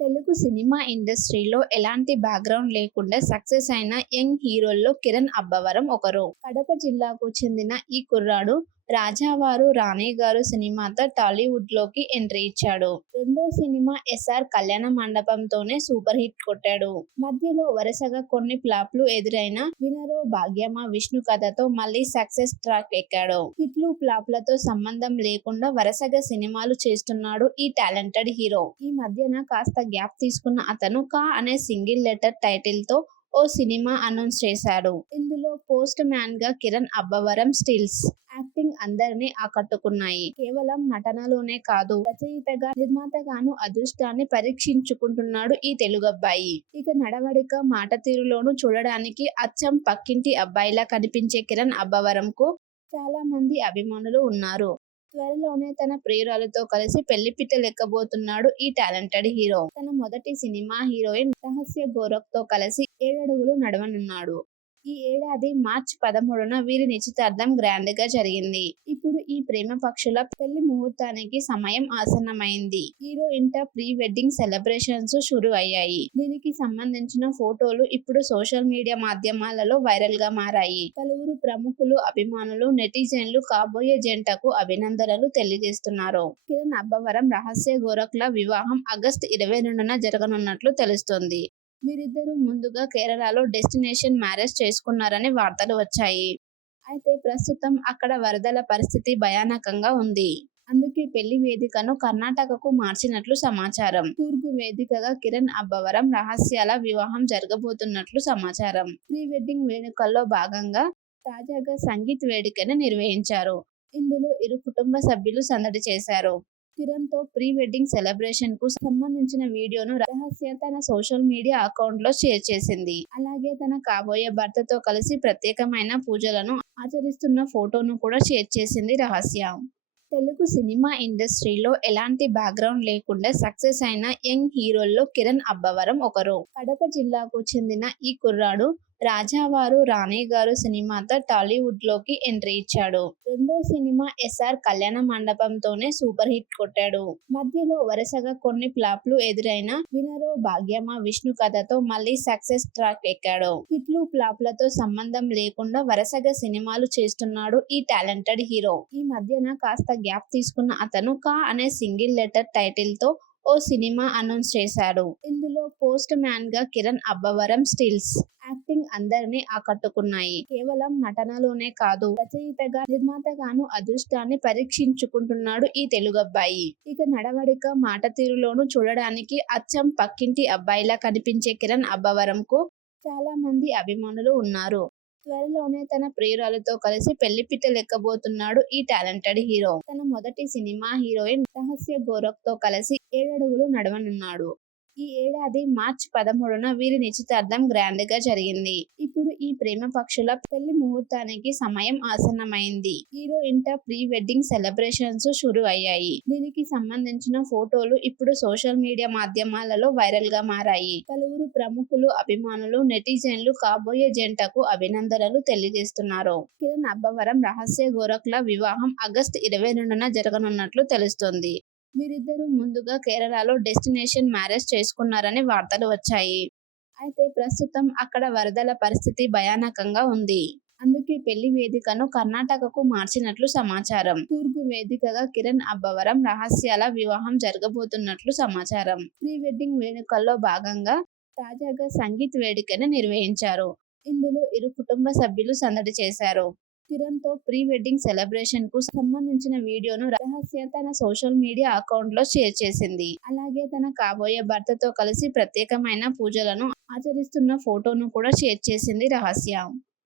Telugu cinema ఇండస్ట్రీలో ఎలాంటి background లేకుండా సక్సెస్ అయిన యంగ్ హీరోల్లో కిరణ్ అబ్బవరం ఒకరు. కడప జిల్లాకు చెందిన ఈ కుర్రాడు రాజావారు రాణి గారు సినిమాతో టాలీవుడ్లోకి ఎంట్రీ ఇచ్చాడు. రెండో సినిమా ఎస్ఆర్ కళ్యాణ మండపంతోనే సూపర్ హిట్ కొట్టాడు. మధ్యలో వరుసగా కొన్ని ఫ్లాప్లు ఎదురైన వినరో భాగ్యమ విష్ణు కథతో మళ్ళీ సక్సెస్ ట్రాక్ ఎక్కాడు. హిట్లు ఫ్లాప్లతో సంబంధం లేకుండా వరుసగా సినిమాలు చేస్తున్నాడు ఈ టాలెంటెడ్ హీరో. ఈ మధ్యన కాస్త గ్యాప్ తీసుకున్న అతను కా అనే సింగిల్ లెటర్ టైటిల్తో ఓ సినిమా అనౌన్స్ చేశాడు. ఇందులో పోస్ట్ మ్యాన్గా కిరణ్ అబ్బవరం స్టిల్స్ యాక్టింగ్ అందరినీ ఆకట్టుకున్నాయి. కేవలం నటనలోనే కాదు రచయితగా నిర్మాతగాను అదృష్టాన్ని పరీక్షించుకుంటున్నాడు ఈ తెలుగు అబ్బాయి ఇక నడవడిక మాట తీరులోను చూడడానికి అచ్చం పక్కింటి అబ్బాయిలా కనిపించే కిరణ్ అబ్బవరం కు చాలా మంది అభిమానులు ఉన్నారు. త్వరలోనే తన ప్రియురాలతో కలిసి పెళ్ళిపిట్ట లెక్కబోతున్నాడు ఈ టాలెంటెడ్ హీరో. తన మొదటి సినిమా హీరోయిన్ రహస్య గోరఖ్తో కలిసి ఏడడుగులు నడవనున్నాడు. ఈ ఏడాది మార్చి పదమూడున వీరి నిశ్చితార్థం గ్రాండ్గా జరిగింది. ఇప్పుడు ఈ ప్రేమ పక్షుల పెళ్ళి ముహూర్తానికి సమయం ఆసన్నమైంది. హీరో ఇంట ప్రీ వెడ్డింగ్ సెలబ్రేషన్స్ షురు అయ్యాయి. దీనికి సంబంధించిన ఫోటోలు ఇప్పుడు సోషల్ మీడియా మాధ్యమాలలో వైరల్గా మారాయి. పలువురు ప్రముఖులు అభిమానులు నెటిజన్లు కాబోయే జంటకు అభినందనలు తెలియజేస్తున్నారు. కిరణ్ అబ్బవరం రహస్య గోరఖ్ల వివాహం ఆగస్టు ఇరవై రెండున జరగనున్నట్లు తెలుస్తోంది. వీరిద్దరూ ముందుగా కేరళలో డెస్టినేషన్ మ్యారేజ్ చేసుకున్నారని వార్తలు వచ్చాయి. అయితే ప్రస్తుతం అక్కడ వరదల పరిస్థితి భయానకంగా ఉంది. అందుకే పెళ్ళి వేదికను కర్ణాటకకు మార్చినట్లు సమాచారం. తూర్పు వేదికగా కిరణ్ అబ్బవరం రహస్యాల వివాహం జరగబోతున్నట్లు సమాచారం. ప్రీ వెడ్డింగ్ వేడుకల్లో భాగంగా తాజాగా సంగీత్ వేడుకను నిర్వహించారు. ఇందులో ఇరు కుటుంబ సభ్యులు సందడి చేశారు. కిరణ్తో ప్రీ వెడ్డింగ్ సెలబ్రేషన్కు సంబంధించిన వీడియోను రహస్య తన సోషల్ మీడియా అకౌంట్లో షేర్ చేసింది. అలాగే తన కాబోయే భర్తతో కలిసి ప్రత్యేకమైన పూజలను ఆచరిస్తున్న ఫోటోను కూడా షేర్ చేసింది రహస్య. తెలుగు సినిమా ఇండస్ట్రీలో ఎలాంటి బ్యాక్గ్రౌండ్ లేకుండా సక్సెస్ అయిన యంగ్ హీరోల్లో కిరణ్ అబ్బవరం ఒకరు. కడప జిల్లాకు చెందిన ఈ కుర్రాడు రాజావారు రాణి గారు సినిమాతో టాలీవుడ్లోకి ఎంట్రీ ఇచ్చాడు. రెండో సినిమా ఎస్ఆర్ కళ్యాణ మండపంతోనే సూపర్ హిట్ కొట్టాడు. మధ్యలో వరుసగా కొన్ని ఫ్లాప్లు ఎదురైన వినరో భాగ్యమ విష్ణు కథతో మళ్ళీ సక్సెస్ ట్రాక్ ఎక్కాడు. హిట్లు ఫ్లాప్లతో సంబంధం లేకుండా వరుసగా సినిమాలు చేస్తున్నాడు ఈ టాలెంటెడ్ హీరో. ఈ మధ్యన కాస్త గ్యాప్ తీసుకున్న అతను కా అనే సింగిల్ లెటర్ టైటిల్తో ఓ సినిమా అనౌన్స్ చేశాడు. ఇందులో పోస్ట్ మ్యాన్గా కిరణ్ అబ్బవరం స్టిల్స్. యాక్టింగ్ అందరినీ ఆకట్టుకున్నాయి. కేవలం నటనలోనే కాదు రచయితగా నిర్మాతగాను అదృష్టాన్ని పరీక్షించుకుంటున్నాడు ఈ తెలుగు అబ్బాయి ఇక నడవడిక మాట తీరులోను చూడడానికి అచ్చం పక్కింటి అబ్బాయిలా కనిపించే కిరణ్ అబ్బవరం కు చాలా మంది అభిమానులు ఉన్నారు. త్వరలోనే తన ప్రియురాలతో కలిసి పెళ్ళిపిట్ట లెక్కబోతున్నాడు ఈ టాలెంటెడ్ హీరో. తన మొదటి సినిమా హీరోయిన్ రహస్య గోరఖ్తో కలిసి ఏడడుగులు నడవనున్నాడు. ఈ ఏడాది మార్చి పదమూడున వీరి నిశ్చితార్థం గ్రాండ్గా జరిగింది. ఇప్పుడు ఈ ప్రేమ పక్షుల పెళ్ళి ముహూర్తానికి సమయం ఆసన్నమైంది. హీరో ఇంట ప్రీ వెడ్డింగ్ సెలబ్రేషన్స్ షురు అయ్యాయి. దీనికి సంబంధించిన ఫోటోలు ఇప్పుడు సోషల్ మీడియా మాధ్యమాలలో వైరల్గా మారాయి. పలువురు ప్రముఖులు అభిమానులు నెటిజన్లు కాబోయే జంటకు అభినందనలు తెలియజేస్తున్నారు. కిరణ్ అబ్బవరం రహస్య గోరఖ్ల వివాహం ఆగస్టు ఇరవై రెండున జరగనున్నట్లు తెలుస్తోంది. వీరిద్దరూ ముందుగా కేరళలో డెస్టినేషన్ మ్యారేజ్ చేసుకున్నారని వార్తలు వచ్చాయి. అయితే ప్రస్తుతం అక్కడ వరదల పరిస్థితి భయానకంగా ఉంది. అందుకే పెళ్ళి వేదికను కర్ణాటకకు మార్చినట్లు సమాచారం. తూర్పు వేదికగా కిరణ్ అబ్బవరం రహస్యాల వివాహం జరగబోతున్నట్లు సమాచారం. ప్రీ వెడ్డింగ్ వేడుకల్లో భాగంగా తాజాగా సంగీత్ వేడుకను నిర్వహించారు. ఇందులో ఇరు కుటుంబ సభ్యులు సందడి చేశారు. కిరణ్తో ప్రీ వెడ్డింగ్ సెలబ్రేషన్కు సంబంధించిన వీడియోను రహస్య తన సోషల్ మీడియా అకౌంట్లో షేర్ చేసింది. అలాగే తన కాబోయే భర్తతో కలిసి ప్రత్యేకమైన పూజలను ఆచరిస్తున్న ఫోటోను కూడా షేర్ చేసింది రహస్య.